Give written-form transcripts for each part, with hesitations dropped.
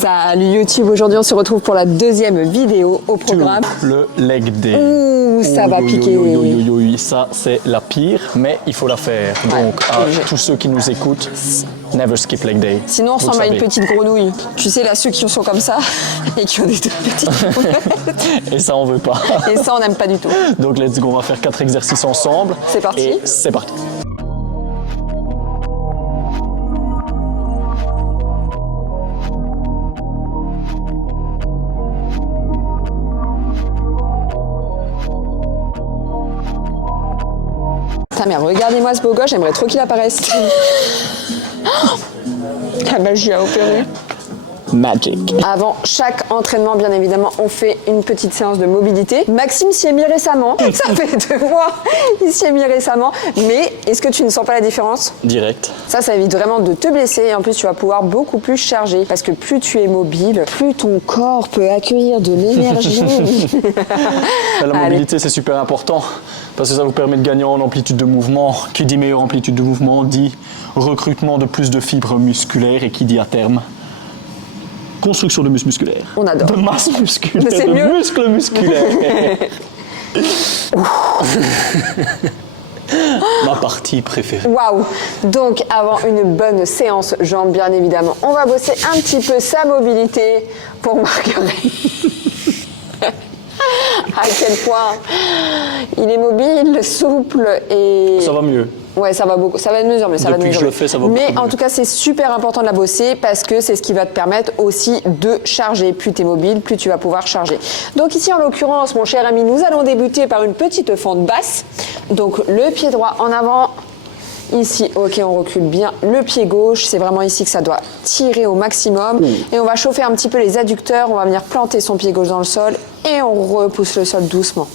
Salut YouTube, aujourd'hui on se retrouve pour la deuxième vidéo au programme. Le leg day. Ouh, ça va piquer. Ça c'est la pire, mais il faut la faire. Donc à tous ceux qui nous écoutent, never skip leg day. Sinon on ressemble à une petite grenouille. Tu sais là, ceux qui sont comme ça et qui ont des toutes petites boulettes. Et ça on veut pas. Et ça on n'aime pas du tout. Donc let's go, on va faire 4 exercices ensemble. C'est parti. Et c'est parti. Mais regardez-moi ce beau gosse, j'aimerais trop qu'il apparaisse. La magie a opéré. Magic. Avant chaque entraînement, bien évidemment, on fait une petite séance de mobilité. Maxime s'y est mis récemment, ça fait 2 mois, il s'y est mis récemment. Mais est-ce que tu ne sens pas la différence? Direct. Ça évite vraiment de te blesser et en plus tu vas pouvoir beaucoup plus charger. Parce que plus tu es mobile, plus ton corps peut accueillir de l'énergie. La mobilité c'est super important parce que ça vous permet de gagner en amplitude de mouvement. Qui dit meilleure amplitude de mouvement dit recrutement de plus de fibres musculaires et qui dit à terme construction de muscles musculaires. On adore. De masse musculaire, c'est de mieux. muscles musculaires. Ma partie préférée. Waouh! Donc avant une bonne séance jambes, bien évidemment, on va bosser un petit peu sa mobilité pour Marguerite. À quel point il est mobile, souple et... Ça va mieux. Ouais, ça va beaucoup, ça va de mieux en mieux. Depuis que je le fais, ça va beaucoup mieux. Mais en tout cas, c'est super important de la bosser parce que c'est ce qui va te permettre aussi de charger. Plus tu es mobile, plus tu vas pouvoir charger. Donc ici, en l'occurrence, mon cher ami, nous allons débuter par une petite fente basse. Donc le pied droit en avant. Ici, ok, on recule bien le pied gauche. C'est vraiment ici que ça doit tirer au maximum. Et on va chauffer un petit peu les adducteurs. On va venir planter son pied gauche dans le sol et on repousse le sol doucement.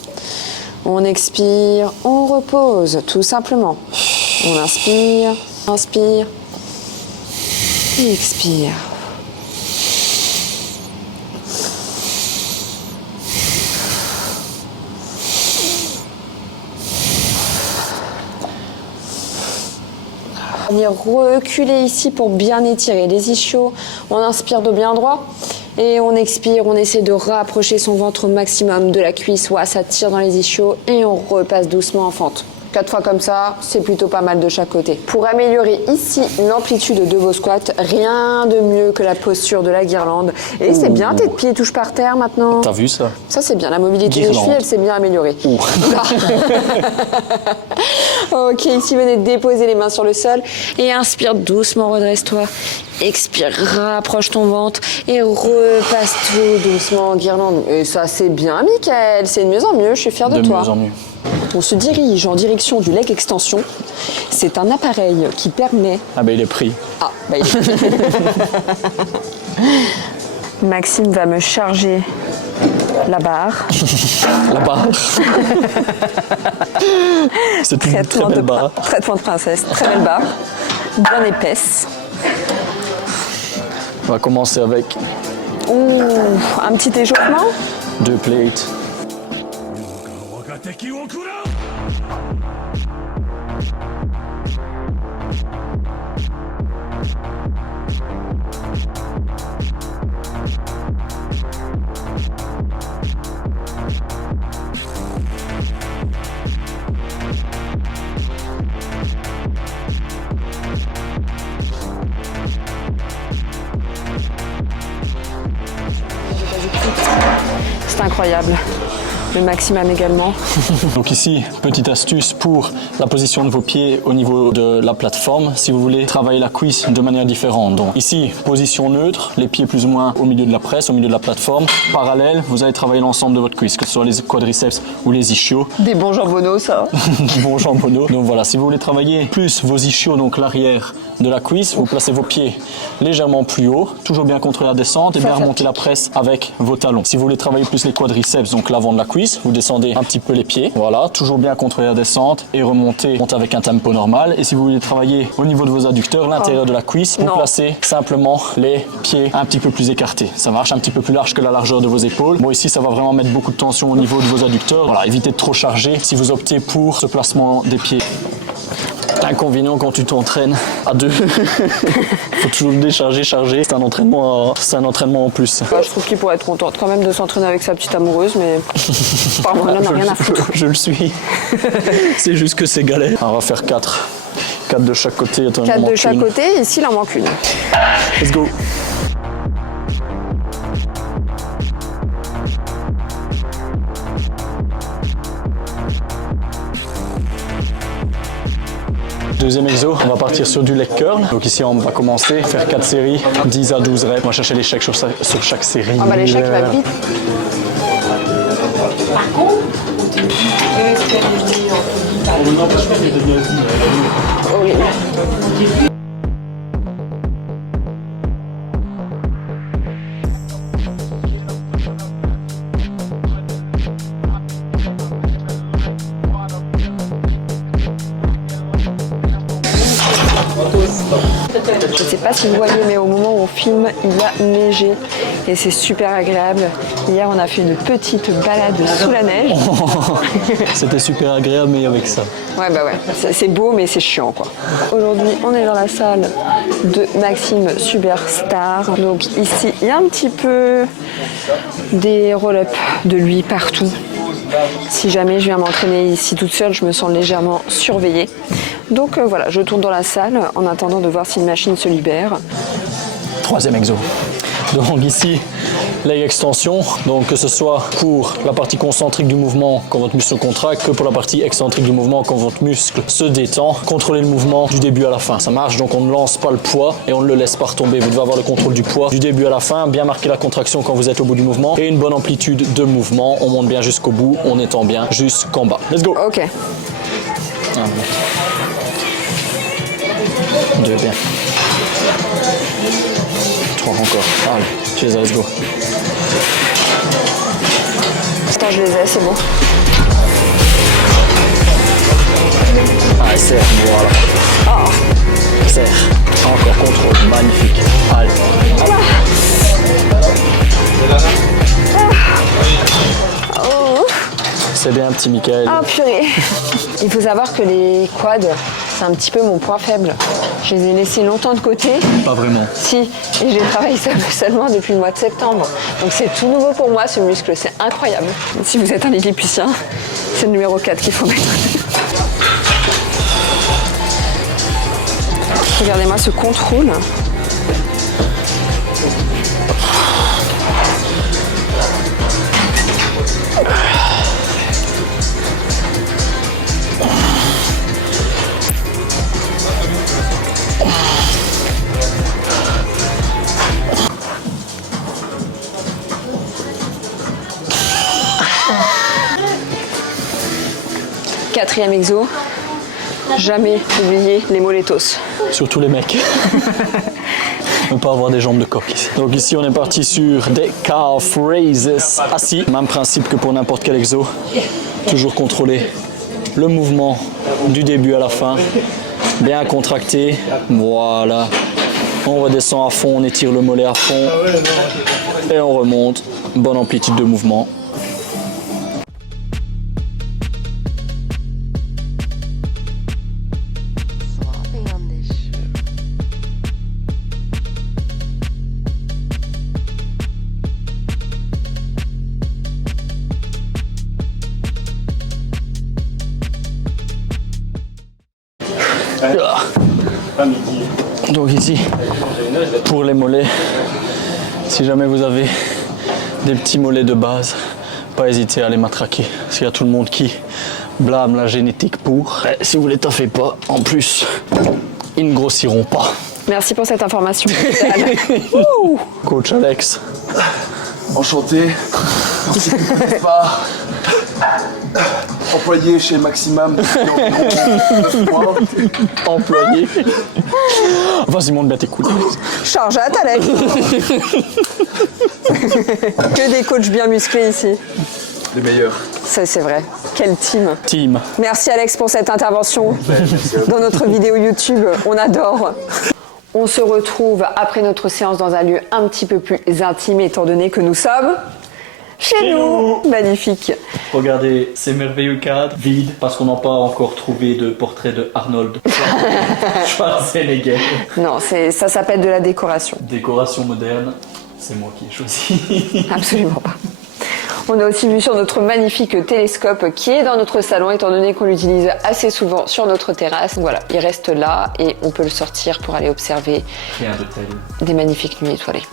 On expire, on repose, tout simplement. On inspire, inspire, et expire. On va venir reculer ici pour bien étirer les ischios. On inspire de bien droit. Et on expire, on essaie de rapprocher son ventre au maximum de la cuisse. Ouais, ça tire dans les ischios et on repasse doucement en fente. 4 fois comme ça, c'est plutôt pas mal de chaque côté. Pour améliorer ici l'amplitude de vos squats, rien de mieux que la posture de la guirlande. Et c'est bien, tes pieds touchent par terre maintenant. T'as vu ça? Ça c'est bien, la mobilité des chevilles, elle s'est bien améliorée. Ok, ici venez déposer les mains sur le sol et inspire doucement, redresse-toi. Expire, rapproche ton ventre et repasse tout doucement en guirlande. Et ça c'est bien, Mickaël, c'est de mieux en mieux, je suis fière de toi. De mieux en mieux. On se dirige en direction du leg extension. C'est un appareil qui permet... Ah ben il est pris. Ah, bah il est pris. Maxime va me charger la barre. La barre. C'est une très belle barre. Traitement de princesse, très belle barre. Bien épaisse. On va commencer avec Un petit échauffement. 2 plates. C'est incroyable. Le maximum également. Donc ici, petite astuce pour la position de vos pieds au niveau de la plateforme, si vous voulez travailler la cuisse de manière différente. Donc ici, position neutre, les pieds plus ou moins au milieu de la presse, au milieu de la plateforme. Parallèle, vous allez travailler l'ensemble de votre cuisse, que ce soit les quadriceps ou les ischios. Des bons jambonneaux, ça. Bon jambonneau. Donc voilà, si vous voulez travailler plus vos ischios, donc l'arrière de la cuisse, vous placez vos pieds légèrement plus haut, toujours bien contrôler la descente et bien remonter la presse avec vos talons. Si vous voulez travailler plus les quadriceps, donc l'avant de la cuisse, vous descendez un petit peu les pieds, voilà, toujours bien contrôler la descente et remonter avec un tempo normal. Et si vous voulez travailler au niveau de vos adducteurs, l'intérieur de la cuisse, vous placez simplement les pieds un petit peu plus écartés. Ça marche un petit peu plus large que la largeur de vos épaules. Bon, ici, ça va vraiment mettre beaucoup de tension au niveau de vos adducteurs. Voilà, évitez de trop charger si vous optez pour ce placement des pieds. L'inconvénient quand tu t'entraînes à deux, faut toujours décharger, charger. C'est un entraînement en plus. Je trouve qu'il pourrait être contente quand même de s'entraîner avec sa petite amoureuse, mais apparemment elle n'en a rien à foutre. Je le suis. C'est juste que c'est galère. On va faire 4. 4 de chaque côté. Attends, 4 de chaque côté, ici il en manque une. Let's go. Deuxième exo, on va partir sur du leg curl. Donc ici on va commencer, faire 4 séries, 10 à 12 reps. On va chercher l'échec sur chaque série. Ah bah l'échec va vite. Par contre, horrible. Je ne sais pas si vous voyez, mais au moment où on filme, il a neigé et c'est super agréable. Hier, on a fait une petite balade sous la neige. C'était super agréable, mais avec ça. Ouais, bah ouais, c'est beau, mais c'est chiant, quoi. Aujourd'hui, on est dans la salle de Maxime Superstar. Donc ici, il y a un petit peu des roll-ups de lui partout. Si jamais je viens m'entraîner ici toute seule, je me sens légèrement surveillée. Donc voilà, je tourne dans la salle en attendant de voir si une machine se libère. Troisième exo. Donc ici, leg extension. Donc que ce soit pour la partie concentrique du mouvement quand votre muscle contracte, que pour la partie excentrique du mouvement quand votre muscle se détend. Contrôlez le mouvement du début à la fin. Ça marche, donc on ne lance pas le poids et on ne le laisse pas retomber. Vous devez avoir le contrôle du poids du début à la fin, bien marquer la contraction quand vous êtes au bout du mouvement et une bonne amplitude de mouvement. On monte bien jusqu'au bout, on étend bien jusqu'en bas. Let's go. Ok. 2 bien. 3 encore. Allez, tu les as, let's go. Attends, je les ai, c'est bon. Allez, serre, voilà. Ah. Serre. Encore contrôle, magnifique. Allez. Oh. C'est bien, petit Michael. Ah purée. Il faut savoir que les quads, c'est un petit peu mon point faible. Je les ai laissés longtemps de côté. Pas vraiment. Si, et j'ai travaillé seulement depuis le mois de septembre. Donc c'est tout nouveau pour moi, ce muscle, c'est incroyable. Si vous êtes un lilliputien, c'est le numéro 4 qu'il faut mettre. Regardez-moi ce contrôle. Quatrième exo, jamais oublier les moletos. Surtout les mecs. Ne pas avoir des jambes de coq ici. Donc ici on est parti sur des calf raises assis. Même principe que pour n'importe quel exo. Toujours contrôler le mouvement du début à la fin. Bien contracté. Voilà. On redescend à fond, on étire le mollet à fond. Et on remonte. Bonne amplitude de mouvement. Donc ici, pour les mollets, si jamais vous avez des petits mollets de base, pas hésiter à les matraquer. Parce qu'il y a tout le monde qui blâme la génétique pour. Et si vous les taffez pas, en plus, ils ne grossiront pas. Merci pour cette information. Coach Alex. Enchanté. Pas employé chez Maximum depuis environ 9 mois. Employé. Vas-y, monte bien tes couilles. Charge à Alex. Que des coachs bien musclés ici. Les meilleurs. Ça, c'est vrai. Quel team. Team. Merci Alex pour cette intervention dans notre vidéo YouTube. On adore. On se retrouve après notre séance dans un lieu un petit peu plus intime étant donné que nous sommes chez nous. Magnifique. Regardez ces merveilleux cadres vides parce qu'on n'a pas encore trouvé de portrait de Arnold Schwarzenegger. Non, ça s'appelle de la décoration. Décoration moderne, c'est moi qui ai choisi. Absolument pas. On a aussi vu sur notre magnifique télescope qui est dans notre salon, étant donné qu'on l'utilise assez souvent sur notre terrasse. Voilà, il reste là et on peut le sortir pour aller observer Rien de tel. des magnifiques nuits étoilées.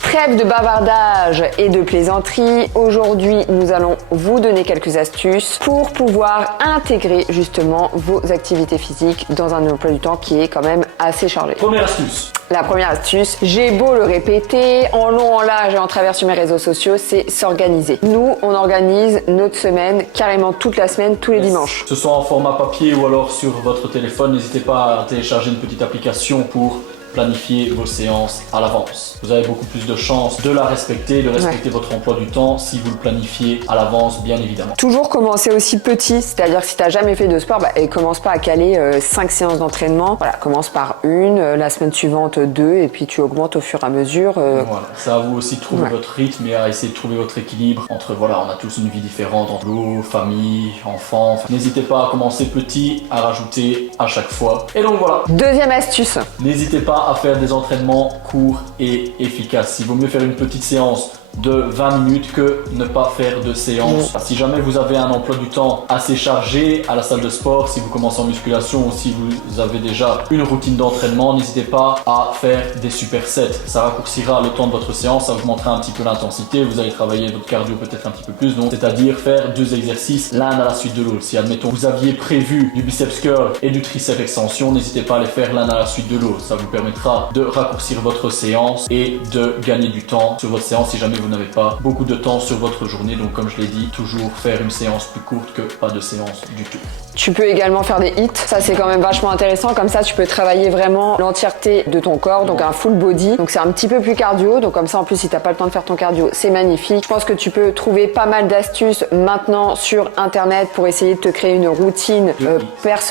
Trêve de bavardage et de plaisanterie. Aujourd'hui, nous allons vous donner quelques astuces pour pouvoir intégrer justement vos activités physiques dans un emploi du temps qui est quand même assez chargé. Première astuce. La première astuce, j'ai beau le répéter, en long, en large et en travers sur mes réseaux sociaux, c'est s'organiser. Nous, on organise notre semaine, carrément toute la semaine, tous les dimanches. Que ce soit en format papier ou alors sur votre téléphone, n'hésitez pas à télécharger une petite application pour planifier vos séances à l'avance. Vous avez beaucoup plus de chances de la respecter, de respecter votre emploi du temps si vous le planifiez à l'avance, bien évidemment. Toujours commencer aussi petit, c'est-à-dire que si tu n'as jamais fait de sport, commence pas à caler 5 séances d'entraînement. Voilà, commence par une, la semaine suivante 2, et puis tu augmentes au fur et à mesure. Voilà, c'est à vous aussi de trouver votre rythme et à essayer de trouver votre équilibre entre, voilà, on a tous une vie différente, entre boulot, famille, enfants. Enfin, n'hésitez pas à commencer petit, à rajouter à chaque fois. Et donc voilà. Deuxième astuce. N'hésitez pas à faire des entraînements courts et efficaces. Il vaut mieux faire une petite séance de 20 minutes que ne pas faire de séance. Si jamais vous avez un emploi du temps assez chargé à la salle de sport, si vous commencez en musculation ou si vous avez déjà une routine d'entraînement, n'hésitez pas à faire des supersets. Ça raccourcira le temps de votre séance, ça augmentera un petit peu l'intensité, vous allez travailler votre cardio peut-être un petit peu plus, donc c'est-à-dire faire 2 exercices l'un à la suite de l'autre. Si admettons vous aviez prévu du biceps curl et du triceps extension, n'hésitez pas à les faire l'un à la suite de l'autre. Ça vous permettra de raccourcir votre séance et de gagner du temps sur votre séance si jamais vous n'avez pas beaucoup de temps sur votre journée. Donc comme je l'ai dit, toujours faire une séance plus courte que pas de séance du tout. Tu peux également faire des hits, ça c'est quand même vachement intéressant, comme ça tu peux travailler vraiment l'entièreté de ton corps, donc un full body, donc c'est un petit peu plus cardio, donc comme ça en plus si t'as pas le temps de faire ton cardio, c'est magnifique. Je pense que tu peux trouver pas mal d'astuces maintenant sur internet pour essayer de te créer une routine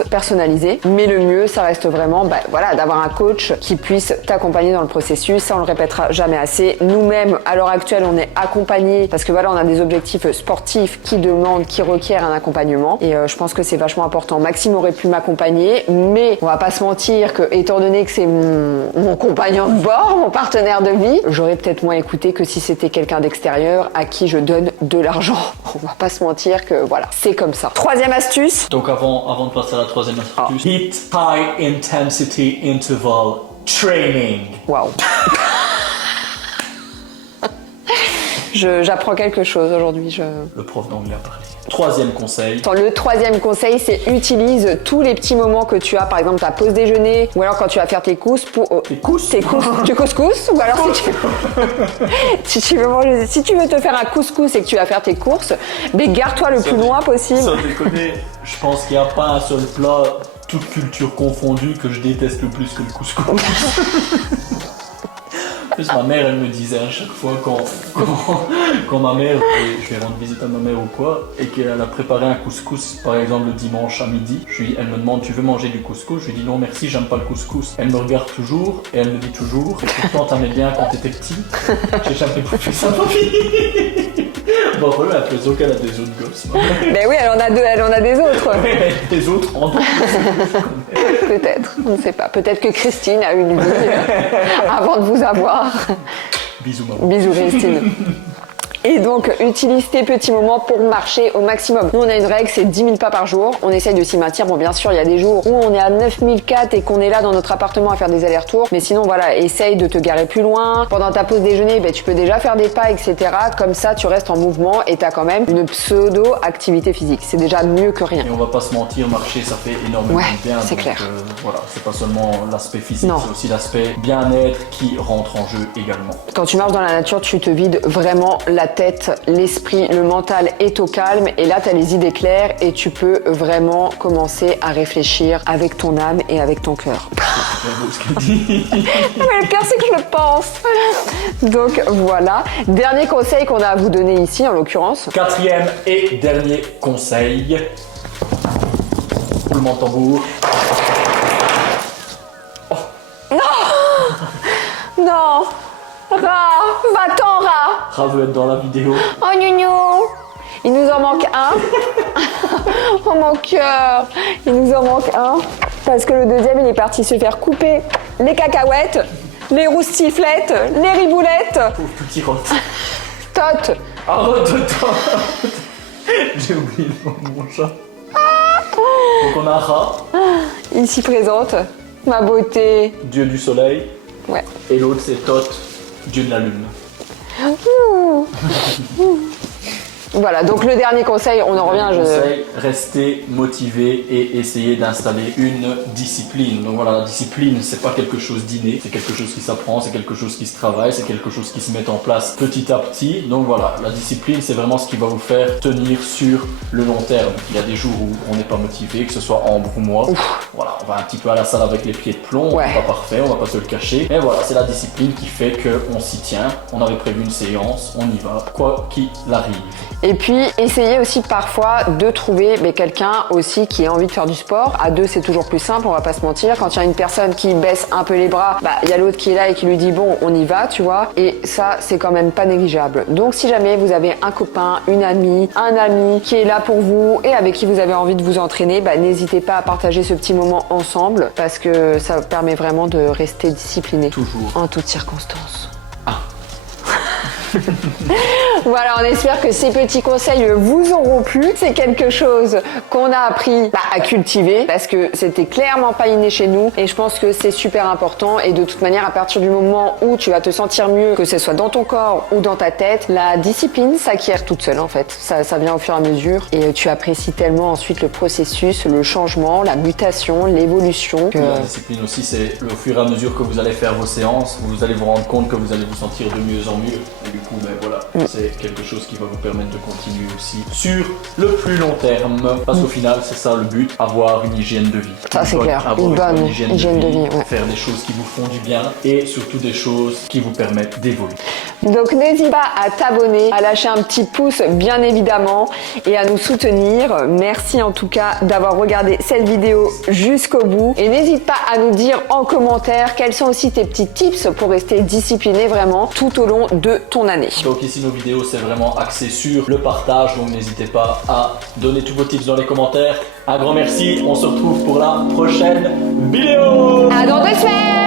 personnalisée, mais le mieux ça reste vraiment d'avoir un coach qui puisse t'accompagner dans le processus. Ça on le répétera jamais assez. Nous-mêmes à l'heure actuelle on est accompagnés parce que voilà on a des objectifs sportifs qui requièrent un accompagnement et je pense que c'est vachement important. Maxime aurait pu m'accompagner, mais on va pas se mentir que étant donné que c'est mon compagnon de bord, mon partenaire de vie, j'aurais peut-être moins écouté que si c'était quelqu'un d'extérieur à qui je donne de l'argent. On va pas se mentir que voilà, c'est comme ça. Troisième astuce. Donc avant de passer à la troisième astuce, HIIT, High Intensity Interval Training. Waouh. J'apprends quelque chose aujourd'hui. Le prof d'anglais a parlé. Troisième conseil. Attends, le troisième conseil, c'est utilise tous les petits moments que tu as, par exemple ta pause déjeuner, ou alors quand tu vas faire tes courses pour tes cousses, tu couscous, ou alors si tu veux te faire un couscous et que tu vas faire tes courses, mais garde-toi le plus loin possible. Sans déconner, je pense qu'il n'y a pas un seul plat, toute culture confondue, que je déteste le plus que le couscous. En plus, ma mère, elle me disait à chaque fois quand ma mère, je vais rendre visite à ma mère ou quoi, et qu'elle a préparé un couscous, par exemple le dimanche à midi, elle me demande, tu veux manger du couscous? Je lui dis non merci, j'aime pas le couscous. Elle me regarde toujours et elle me dit toujours, pourtant t'aimais bien quand t'étais petit. J'ai jamais bouffé ça ma vie. Bon, voilà, elle a l'impression qu'elle a des autres gosses. Mais oui, elle en a deux, elle en a des autres. Des autres en d'autres. Peut-être, on ne sait pas. Peut-être que Christine a eu une vie avant de vous avoir. Bisous maman. Bisous Christine. Et donc, utilise tes petits moments pour marcher au maximum. Nous, on a une règle, c'est 10 000 pas par jour. On essaye de s'y maintenir. Bon, bien sûr, il y a des jours où on est à 9004 et qu'on est là dans notre appartement à faire des allers-retours. Mais sinon, voilà, essaye de te garer plus loin. Pendant ta pause déjeuner, tu peux déjà faire des pas, etc. Comme ça, tu restes en mouvement et tu as quand même une pseudo-activité physique. C'est déjà mieux que rien. Et on va pas se mentir, marcher, ça fait énormément de bien. C'est clair. Voilà, c'est pas seulement l'aspect physique, Non. c'est aussi l'aspect bien-être qui rentre en jeu également. Quand tu marches dans la nature, tu te vides vraiment la tête, l'esprit, le mental est au calme et là tu as les idées claires et tu peux vraiment commencer à réfléchir avec ton âme et avec ton cœur. Mais le pire c'est que je le pense. Donc voilà, dernier conseil qu'on a à vous donner ici en l'occurrence. Quatrième et dernier conseil. Roulement de tambour. Non. Oh Va-t'en, rat. Rat veut être dans la vidéo. Oh, nounou. Il nous en manque un. Oh, mon cœur. Il nous en manque un. Parce que le deuxième, il est parti se faire couper les cacahuètes, les roustiflettes, les riboulettes. Pauvre petit rat. Tot. Arrête de toi. J'ai oublié le nom de mon chat. Donc on a rat, Ici présente, ma beauté. dieu du soleil, Ouais. et l'autre c'est Thoth, dieu de la lune. Voilà, donc le dernier conseil, on en revient. Conseil, rester motivé et essayer d'installer une discipline. Donc voilà, la discipline, c'est pas quelque chose d'inné, c'est quelque chose qui s'apprend, c'est quelque chose qui se travaille, c'est quelque chose qui se met en place petit à petit. Donc voilà, la discipline, c'est vraiment ce qui va vous faire tenir sur le long terme. Il y a des jours où on n'est pas motivé, que ce soit Ambre ou moi. Voilà, on va un petit peu à la salle avec les pieds de plomb, Ouais. on n'est pas parfait, on va pas se le cacher. Mais voilà, c'est la discipline qui fait qu'on s'y tient. On avait prévu une séance, on y va, quoi qu'il arrive. Et puis, essayez aussi parfois de trouver quelqu'un aussi qui a envie de faire du sport. À deux, c'est toujours plus simple, on va pas se mentir. Quand il y a une personne qui baisse un peu les bras, il y a l'autre qui est là et qui lui dit bon, on y va, tu vois. Et ça, c'est quand même pas négligeable. Donc, si jamais vous avez un copain, une amie, un ami qui est là pour vous et avec qui vous avez envie de vous entraîner, n'hésitez pas à partager ce petit moment ensemble parce que ça permet vraiment de rester discipliné. Toujours. En toutes circonstances. Voilà, on espère que ces petits conseils vous auront plu. C'est quelque chose qu'on a appris à cultiver parce que c'était clairement pas inné chez nous et je pense que c'est super important et de toute manière à partir du moment où tu vas te sentir mieux, que ce soit dans ton corps ou dans ta tête, la discipline s'acquiert toute seule en fait. Ça vient au fur et à mesure et tu apprécies tellement ensuite le processus, le changement, la mutation, l'évolution. La discipline aussi, c'est au fur et à mesure que vous allez faire vos séances, vous allez vous rendre compte que vous allez vous sentir de mieux en mieux. Et du coup, voilà, c'est quelque chose qui va vous permettre de continuer aussi sur le plus long terme. Parce qu'au final, c'est ça le but, avoir une hygiène de vie. Ça, c'est clair. Avoir Une bonne hygiène de vie, ouais. Faire des choses qui vous font du bien et surtout des choses qui vous permettent d'évoluer. Donc n'hésite pas à t'abonner, à lâcher un petit pouce bien évidemment et à nous soutenir. Merci en tout cas d'avoir regardé cette vidéo jusqu'au bout. Et n'hésite pas à nous dire en commentaire quels sont aussi tes petits tips pour rester discipliné vraiment tout au long de ton année. Donc ici nos vidéos c'est vraiment axé sur le partage, donc n'hésitez pas à donner tous vos tips dans les commentaires. Un grand merci, on se retrouve pour la prochaine vidéo. À dans 2 semaines.